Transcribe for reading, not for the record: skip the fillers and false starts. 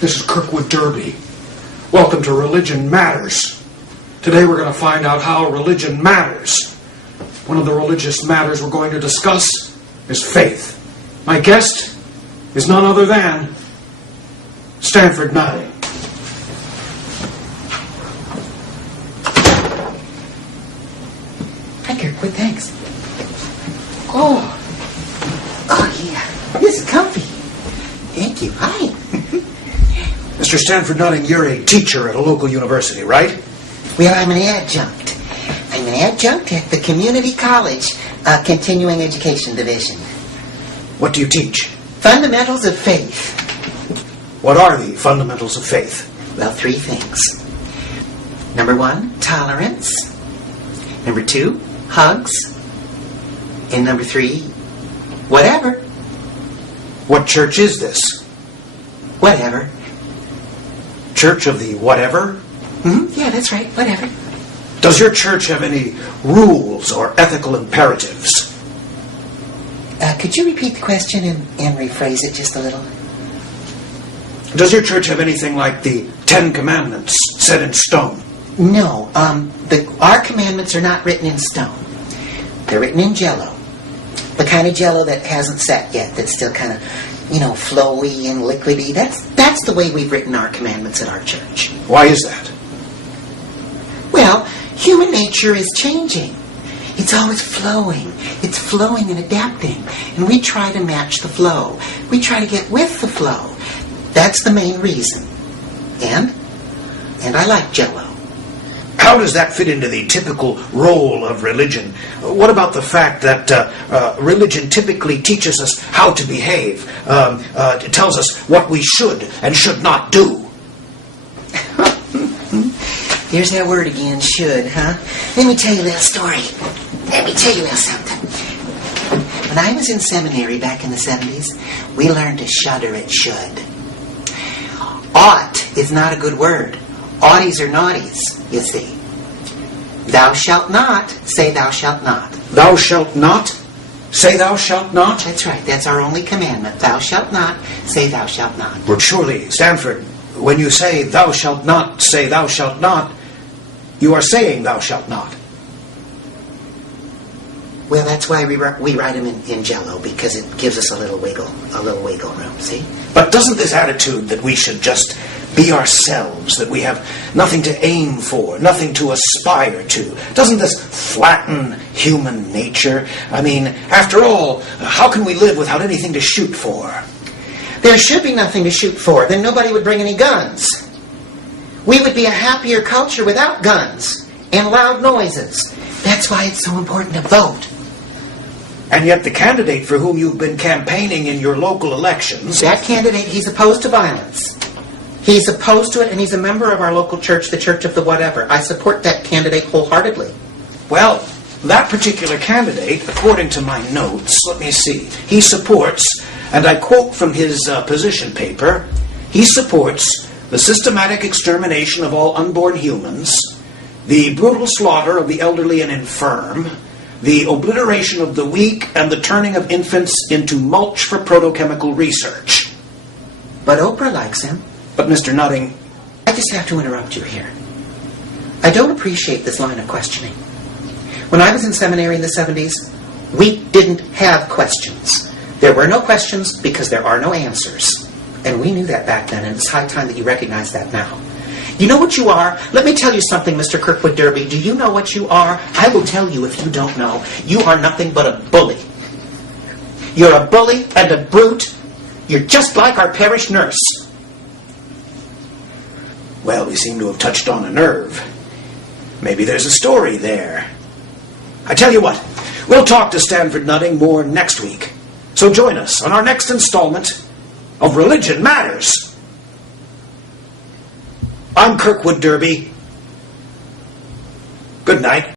This is Kirkwood Derby. Welcome to Religion Matters. Today we're going to find out how religion matters. One of the religious matters we're going to discuss is faith. My guest is none other than Stanford Nutting. Hi, Kirkwood, thanks. Oh, yeah, this is comfy. Thank you, hi. Mr. Stanford Nutting, you're a teacher at a local university, right? Well, I'm an adjunct. I'm an adjunct at the Community College Continuing Education Division. What do you teach? Fundamentals of faith. What are the fundamentals of faith? Well, 3 things. Number 1, tolerance. Number 2, hugs. And number 3, whatever. What church is this? Whatever. Church of the whatever? Yeah, that's right, whatever. Does your church have any rules or ethical imperatives? Could you repeat the question and rephrase it just a little? Does your church have anything like the 10 Commandments set in stone? No, our commandments are not written in stone. They're written in jello. The kind of jello that hasn't set yet, that's still kind of, flowy and liquidy. That's the way we've written our commandments at our church. Why is that? Well, human nature is changing. It's always flowing. It's flowing and adapting. And we try to match the flow. We try to get with the flow. That's the main reason. And I like jello. How does that fit into the typical role of religion? What about the fact that religion typically teaches us how to behave? It tells us what we should and should not do. There's that word again, should, huh? Let me tell you a little story. Let me tell you a little something. When I was in seminary back in the 70s, we learned to shudder at should. Ought is not a good word. Oughties are naughties, you see. Thou shalt not, say thou shalt not. Thou shalt not, say thou shalt not? That's right, that's our only commandment. Thou shalt not, say thou shalt not. But surely, Stanford, when you say thou shalt not, say thou shalt not, you are saying thou shalt not. Well, that's why we write them in jello, because it gives us a little wiggle room, see? But doesn't this attitude that we should just be ourselves, that we have nothing to aim for, nothing to aspire to, doesn't this flatten human nature? I mean, after all, how can we live without anything to shoot for? There should be nothing to shoot for. Then nobody would bring any guns. We would be a happier culture without guns and loud noises. That's why it's so important to vote. And yet the candidate for whom you've been campaigning in your local elections... That candidate, he's opposed to violence. He's opposed to it, and he's a member of our local church, the Church of the Whatever. I support that candidate wholeheartedly. Well, that particular candidate, according to my notes, let me see, he supports, and I quote from his position paper, he supports the systematic extermination of all unborn humans, the brutal slaughter of the elderly and infirm, the obliteration of the weak, and the turning of infants into mulch for protochemical research. But Oprah likes him. But Mr. Nutting... I just have to interrupt you here. I don't appreciate this line of questioning. When I was in seminary in the 70s, we didn't have questions. There were no questions because there are no answers. And we knew that back then, and it's high time that you recognize that now. You know what you are? Let me tell you something, Mr. Kirkwood Derby. Do you know what you are? I will tell you if you don't know. You are nothing but a bully. You're a bully and a brute. You're just like our parish nurse. Well, we seem to have touched on a nerve. Maybe there's a story there. I tell you what, we'll talk to Stanford Nutting more next week. So join us on our next installment of Religion Matters. I'm Kirkwood Derby. Good night.